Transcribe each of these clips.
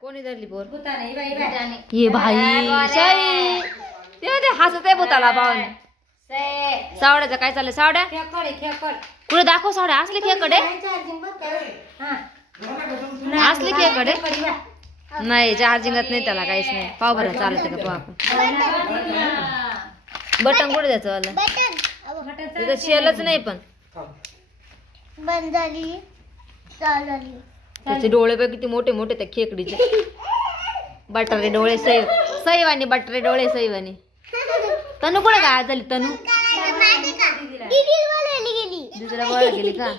कोणी धरली पोर ये भाई शाई ते हसत आहे भूताला पाहून सावड्याचं काय चाललंय सावड्या पुढे दाखव सावड्या असले खेकडे असले खेकडे नाही चार्जिंगच नाही त्याला काहीच नाही पाव बरं चालत का पाव बटन कुठे द्यायचं वाला तिथं शेलच नाही पण बंद झाली चालली त्याचे डोळे बघ किती मोठे मोठे त्या खेकडीचे बटारे डोळे सईवानी बटारे डोळे सईवानी तनू कुठे काय झाली तनू दुसऱ्या बोलायला गेली का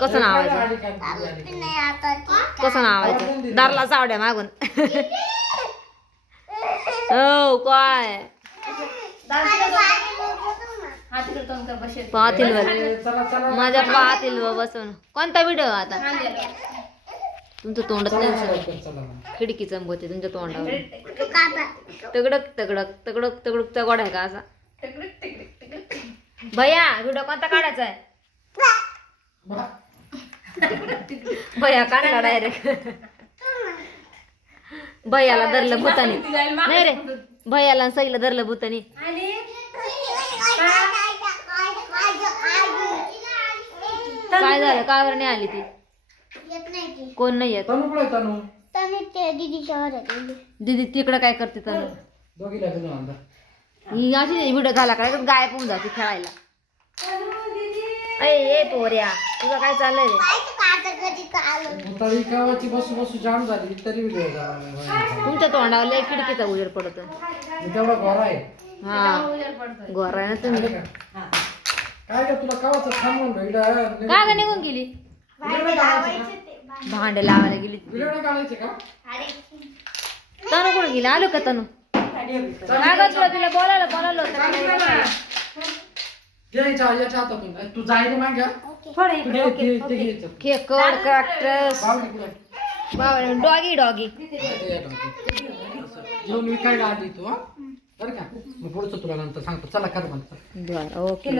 कसं नावायचं कसं नावायचं दारला सावड्या मागून हो काय पाहतील माझ्या पाहतील बसून कोणता व्हिडिओ आता तुमचं तोंडच नाही खिडकी चंबवते तुमच्या तोंडावर तगडक तगडक तगडक तगडक तगड आहे का असा भैया व्हिडिओ कोणता काढायचा आहे भैया काढला डायरेक्ट भैयाला धरलं भूतानी नाही रे भैयाला सईला धरलं भूतानी काय झालं का बरं नाही आली ती कोण नाही येत दीदी तिकडं काय करते तनु ही अशी व्हिडिओ झाला का गायब होऊन जाते खेळायला ए पोऱ्या तुझं काय चाललंय तुमच्या तोंडावर लय खिडकीचा उजेड पडतो हा गोरा आहे ना तुम्ही काय का निघून गेली भांडे लावायला गेली तनु कुठे गेली आलो का तनु तुला बोलायला होतं खेकड क्रॅक्टस डॉगी डॉगी विकायला आली तू बरं का पुढचं तुला नंतर सांगतो चला खरं म्हणतो ओके